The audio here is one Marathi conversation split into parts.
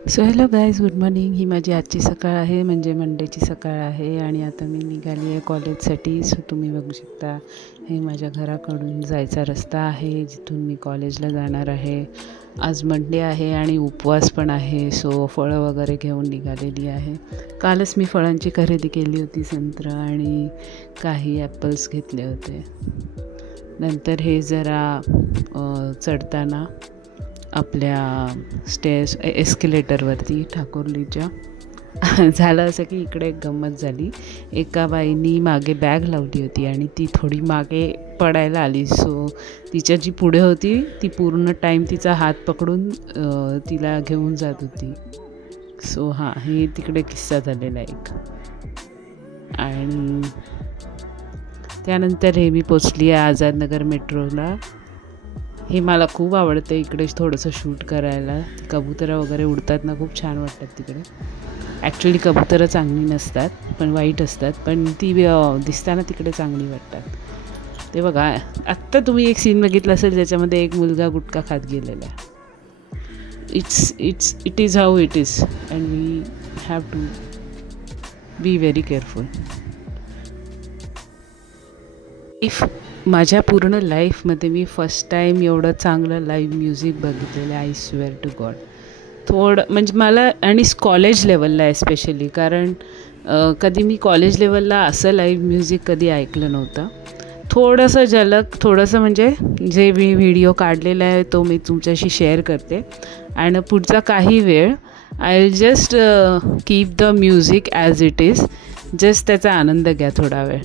So hello guys, good morning. ही माझी आजची सकाळ आहे, म्हणजे मंडेची सकाळ आहे. आणि आता मी निघाली आहे कॉलेजसाठी. सो तुम्ही बघू शकता, हे माझ्या घराकडून जायचा रस्ता आहे जिथून मी कॉलेजला जाणार आहे. आज मंडे आहे आणि उपवास पण आहे. सो फळं वगैरे घेऊन निघालेली आहे. कालच मी फळांची खरेदी केली होती, संत्र आणि काही ॲपल्स घेतले होते. नंतर हे जरा चढताना आपल्या एस्केलेटरवरती ठाकुर्लीच्या झालं असं की इकडे एक गंमत झाली. एका बाईनी मागे बॅग लावली होती आणि ती थोडी मागे पडायला आली. सो तिच्या जी पुढे होती ती पूर्ण टाईम तिचा हात पकडून तिला घेऊन जात होती. सो हां, हे तिकडे किस्सा झालेला एक. आणि त्यानंतर हे मी पोचली आहे आझादनगर मेट्रोला. हे मला खूप आवडतं इकडे थोडंसं शूट करायला. कबुतरं वगैरे उडतात ना, खूप छान वाटतात तिकडे. ॲक्च्युली कबुतरं चांगली नसतात, पण वाईट असतात, पण ती दिसताना तिकडे चांगली वाटतात. ते बघा, आत्ता तुम्ही एक सीन बघितला असेल ज्याच्यामध्ये एक मुलगा गुटखा खात गेलेला आहे. It is how it is and we have to be very careful. माझ्या पूर्ण लाईफमध्ये मी फर्स्ट टाईम एवढं चांगलं लाईव्ह म्युझिक बघितलेलं आहे. I swear to God. थोडं म्हणजे मला, आणि कॉलेज लेवलला एस्पेशली, कारण कधी मी कॉलेज लेवलला असं लाईव्ह म्युझिक कधी ऐकलं नव्हतं. थोडंसं झलक, थोडंसं म्हणजे जे मी व्हिडिओ काढलेला आहे तो मी तुमच्याशी शेअर करते. आणि पुढचा काही वेळ I will just keep the music as it is. Just त्याचा आनंद घ्या थोडा वेळ.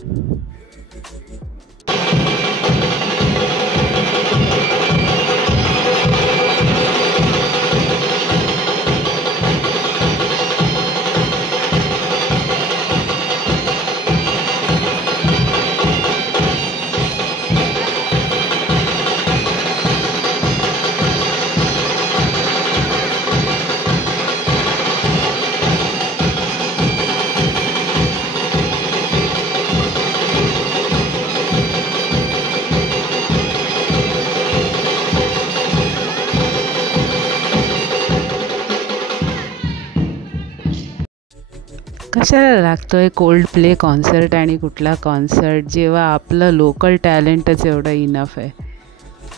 कशाला लागतो आहे कोल्ड प्ले कॉन्सर्ट आणि कुठला कॉन्सर्ट, जेव्हा आपलं लोकल टैलेंटच एवढं इनफ है.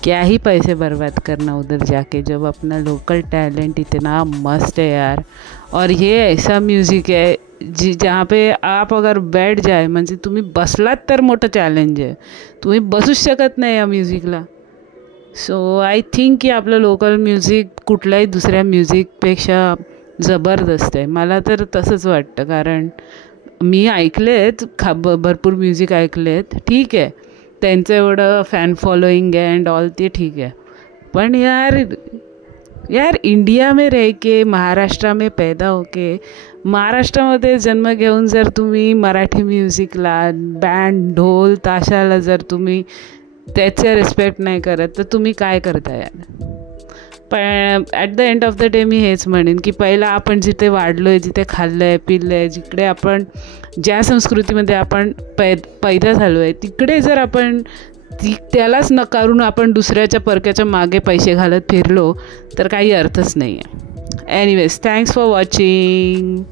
क्या ही पैसे बर्बाद करना उधर जाके, जब अपना लोकल टैलेंट इतना मस्त है यार. और ये ऐसा म्यूज़िक है जहाँ पे आप अगर बैठ जाए, म्हणजे तुम्ही बसलात तर मोठं चॅलेंज आहे. तुम्ही बसूच शकत नाही या म्युझिकला. सो आय थिंक की आपलं लोकल म्युझिक कुठल्याही दुसऱ्या म्युझिकपेक्षा जबरदस्त आहे. मला तर तसंच वाटतं, कारण मी ऐकलेत भरपूर म्युझिक ऐकलेत. ठीक आहे, त्यांचं एवढं फॅन फॉलोइंग आहे अँड ऑल, ते ठीक आहे. पण यार इंडिया में रह के, महाराष्ट्र में पैदा होके, महाराष्ट्रामध्ये जन्म घेऊन जर तुम्ही मराठी म्युझिकला, बँड, ढोल, ताशाला जर तुम्ही त्याचे रिस्पेक्ट नाही करत, तर तुम्ही काय करता यार. पण at the end of the day मी हेच म्हणेन की पहिला आपण जिथे वाढलो आहे, जिथे खाल्लं आहे, पिल्लं आहे, जिकडे आपण ज्या संस्कृतीमध्ये आपण पैदा झालो आहे, तिकडे जर आपण त्यालाच नकारून आपण दुसऱ्याच्या परक्याच्या मागे पैसे घालत फिरलो तर काही अर्थच नाही आहे. Anyways, thanks for watching.